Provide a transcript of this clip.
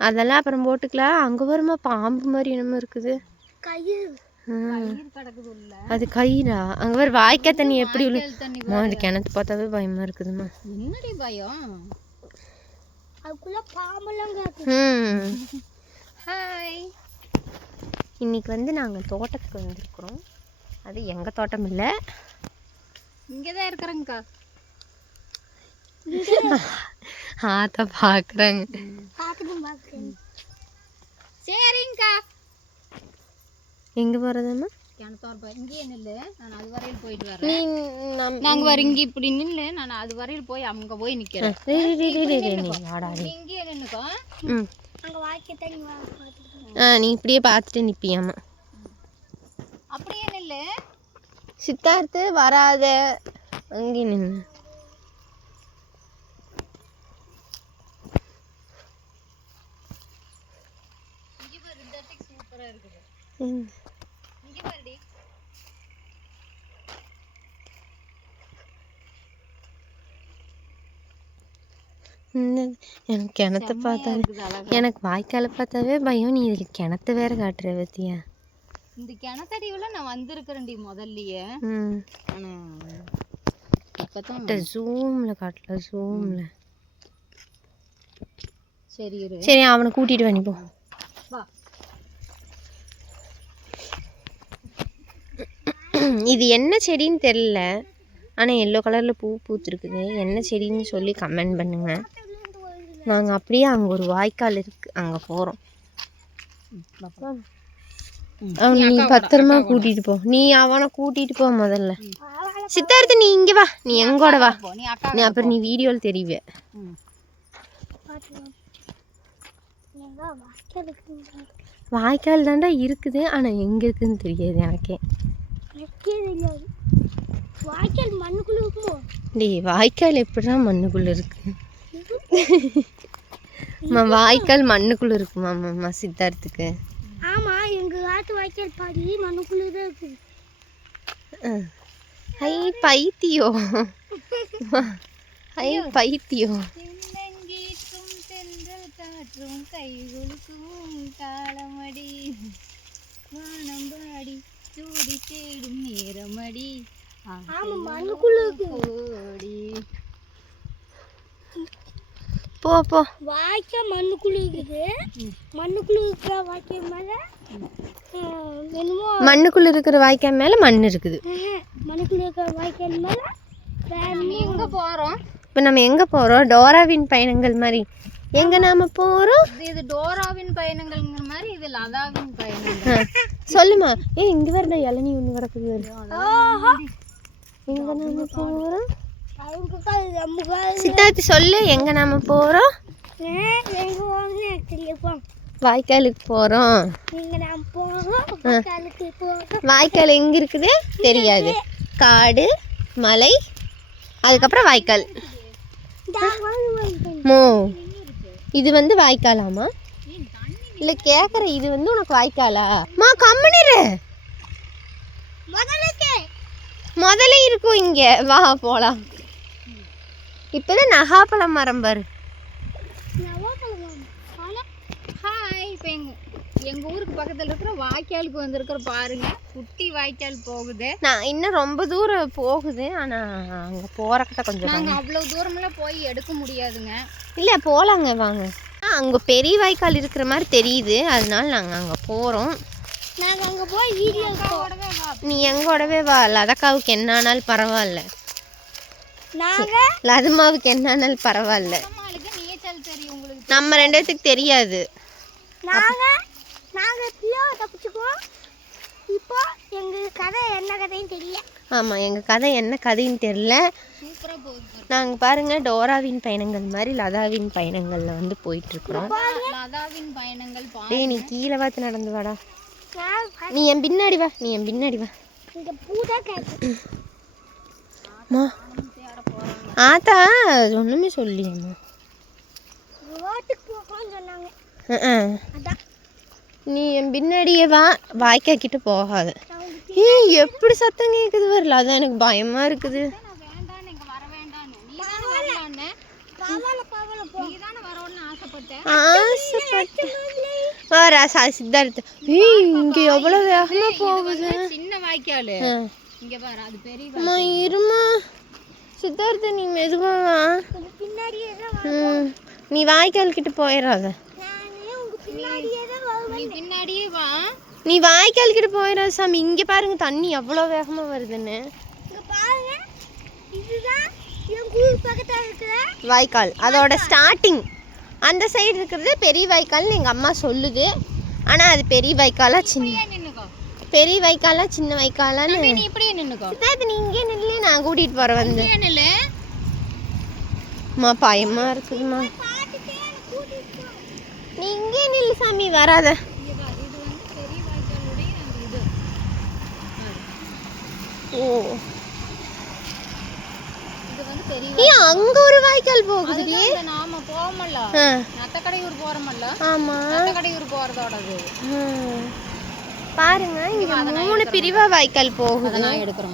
அதெல்லாம் அப்புறம் போட்டுக்கலாம் அங்கே வருமா? பாம்பு மாதிரி என்னமோ இருக்குது. அது கயிறா? அங்கே வர வாய்க்கா தண்ணி எப்படி உள்ள அது கிணத்து பார்த்தாவே பயமா இருக்குதும்மா என்னடி பயம்? அதுக்குள்ள பாம்பெல்லாம் ம். ஹாய் இன்னைக்கு வந்து நாங்கள் தோட்டத்துக்கு வந்திருக்கிறோம். அது எங்கள் தோட்டம் இல்லை இங்கே தான் இருக்கிறேங்க்கா ஆத்தா பார்க்குறாங்க சரிங்கக்கா எங்கே போகிறதம்மா கிணத்தோர் பா இங்கேயே நில்லு நான் அது வரையில் போயிட்டு நீ வரேன் நம் நாங்கள் வர இங்கே இப்படி நில்லு. நான் அது வரையில் போய் அங்கே போய் நிற்கிறேன் டேய், டேய், டேய், டேய், டேய், நீ வாடா நீ. நீ இங்கேயே நின்னுக்கோ நீ இப்படியே பார்த்துட்டு நிற்பியாம்மா அப்படியே நில்லு. சித்தார்த்து வராத. அங்கே நின்று இங்கே பாரு இந்த இடத்துக்கு சூப்பராக இருக்குது ம். இங்கே பாருடி என்னது? எனக்கு கிணத்த பார்த்தாவே எனக்கு வாய்க்காலை பார்த்தாவே பயம். நீ இதில் கிணத்த வேற காட்டுற பத்தியா? இந்த கிணத்தடிவில் நான் வந்திருக்கிறேன்டி முதல்லயே. இப்போதான் ஜூமில் காட்டல ஜூமில் சரி சரி அவனை கூட்டிட்டு வா நீ போ. இது என்ன செடின்னு தெரில ஆனால் எல்லோ கலரில் பூ பூத்துருக்குது என்ன செடின்னு சொல்லி கமெண்ட் பண்ணுங்க. நாங்கள் அப்படியே அங்கே ஒரு வாய்க்கால் இருக்குது அங்கே போகிறோம் நீ பத்திரமா கூட்டிட்டு போ. நீ அவனை கூட்டிட்டு போ முதல்ல. சித்தார்த்து நீ இங்கே வா. நீ எங்கோட வா. நீ அப்புறம் நீ வீடியோவில் தெரியுவே ம். வாய்க்கால் தாண்டா இருக்குது. ஆனால் எங்கே இருக்குதுன்னு தெரியாது எனக்கே. வாய்க்கால் மண்ணுக்குள்ள இருக்குமோ? டேய் வாய்க்கால் எப்படிடா மண்ணுக்குள்ளே இருக்கு? அம்மா வாய்க்கால் மண்ணுக்குள்ளே இருக்குமா அம்மா சித்தார்த்துக்கு? ஆமா எங்க காட்டு வாய்க்கால் பாடி மண்ணுக்குள்ள தான் இருக்குது ஐ பைத்தியோ. ஐ பைத்தியோ. காற்றும் கை குலுக்கும் காலமடி வானம்பாடி சூடி தேடும் நேரமடி. ஆமா மண்ணுக்குள்ள ஓடி போ போ. வாய்க்கால் மண்ணுக்குள்ள இருக்குது. மண்ணுக்குள்ள இருக்கிற வாய்க்கால் மேல என்னமோ மண்ணுக்குள்ளே இருக்கிற வாய்க்கால் மேலே மண் இருக்குது. மண்ணுக்குள்ள இருக்கிற வாய்க்கால் மேல எங்க போறோம்? இப்போ நம்ம எங்கே போகிறோம் டோராவின் பயணங்கள் மாதிரி. எங்கே நாம போகிறோம் இது டோராவின் பயணங்கள்ங்கிற மாதிரி இது லதாவின் பயணங்கள். சொல்லுமா. ஏ இங்கே வரடா இளநீ ஒன்று கிடக்குது எங்கே நாம போகிறோம் சித்தார்த்தி சொல்லு எங்கே நாம தெரியப்போ வாய்க்காலுக்கு போகிறோம் வாய்க்கால் எங்கே இருக்குது? தெரியாது. காடு மலை அதுக்கப்புறம் வாய்க்கால். மோ இது வந்து வாய்க்காலாமா? இல்லை கேட்குற இது வந்து உனக்கு வாய்க்காலா? மா கம்முனிரு முதல்ல இருக்கும் இங்கே. வா போகலாம் இப்போதான் நகாப்பழம் மரம் பாரு. ஹாய் இப்போ எங்க எங்க ஊருக்கு பக்கத்துல இருக்கிற வாய்க்காலுக்கு வந்திருக்கிற பாருங்க. குட்டி வாய்க்கால் போகுது. நான் இன்னும் ரொம்ப தூரம் போகுது ஆனால் அங்கே போகிறக்கிட்ட கொஞ்சம் நாங்க அவ்வளவு தூரமெல்லாம் போய் எடுக்க முடியாதுங்க. இல்லை போகலாங்க வாங்க. அங்கே பெரிய வாய்க்கால் இருக்கிற மாதிரி தெரியுது. அதனால நாங்கள் அங்கே போகிறோம் நாங்க அங்க போய் வீடியோ நீ எங்கூடவே வா. லதக்காவுக்கு என்ன ஆனாலும் பரவாயில்ல. லதுமாவுக்கு என்ன ஆனாலும் பரவாயில்ல. அம்மாளுக்கு நீச்சல் தெரியும் உங்களுக்கு. நம்ம ரெண்டு பேத்துக்கு தெரியாது. எப்படியோ தப்பிச்சுக்குவோம். இப்போ எங்க கதை என்ன கதைன்னு தெரியல. ஆமாம் எங்கள் கதை என்ன கதைன்னு போகுது நாங்கள் பாருங்க டோராவின் பயணங்கள் மாதிரி லதாவின் பயணங்களில் வந்து போயிட்டுருக்குறோம். லதாவின் பயணங்கள் டேய் நீ கீழே பார்த்து நடந்து வாடா. நீ என் பின்னாடி வா நீ என் பின்னாடி வா. மா. ஆத்தா ஒன்றுமே சொல்லியம்மா. நீ என் பின்னாடியே வா வாய்க்கா கிட்ட போகாத. ஏய் எப்படி சத்தம் கேட்குது வரல அதான் எனக்கு பயமா இருக்குது வேண்டான்னு இங்க வர வேண்டான்னு நீ தானே வரலான்னு பவள பவள போ நீ தானே வரணும்னு ஆசை ஆசைப்பட்ட ஆசைப்பட்டேன். சித்தார்த்த. இங்கே எவ்வளோ வேகமாக போகுது? சின்ன வாய்க்கால். இங்க பாரு அது பெரிய அம்மா இருமா. சித்தார்த்த நீ மெதுவா நீ வாய்க்கால் கிட்ட போயிடாத நீ பின்னாடியே வா. நீ வாய்க்கால் கிட்ட போயிடாத சாமி. இங்கே பாருங்க தண்ணி எவ்வளோ வேகமாக வருதுன்னு. வாய்க்கால் அதோட ஸ்டார்டிங் அந்த சைடு இருக்கிறது பெரிய வாய்க்கால்னு எங்கள் அம்மா சொல்லுது. ஆனால் அது பெரிய வாய்க்காலா சின்ன பெரிய வாய்க்காலா சின்ன வாய்க்காலான்னு இப்படியே நின்னுக்கோ. நீ இங்கே நில்லு நான் கூட்டிகிட்டு போகிறேன் வந்து. அம்மா பயமா இருக்குதும்மா. நீ இங்கே நில்லு சாமி வராத. இங்க பாரு இது வந்து பெரிய வாய்க்காலுடைய அந்த இது பாரு. ஓ இது வந்து பெரிய ஏ அங்க ஒரு வாய்க்கால் போகுதுடி இந்த நாம போவோமல்ல. ஆ, நத்தக்கடையூர் போறோமல்ல. ஆமா. நத்தக்கடையூர் போறதோடது. ம். பாருங்க இங்க மூணு பிரிவா வாய்க்கால் போகுது. நான் எடுக்கிறோம்.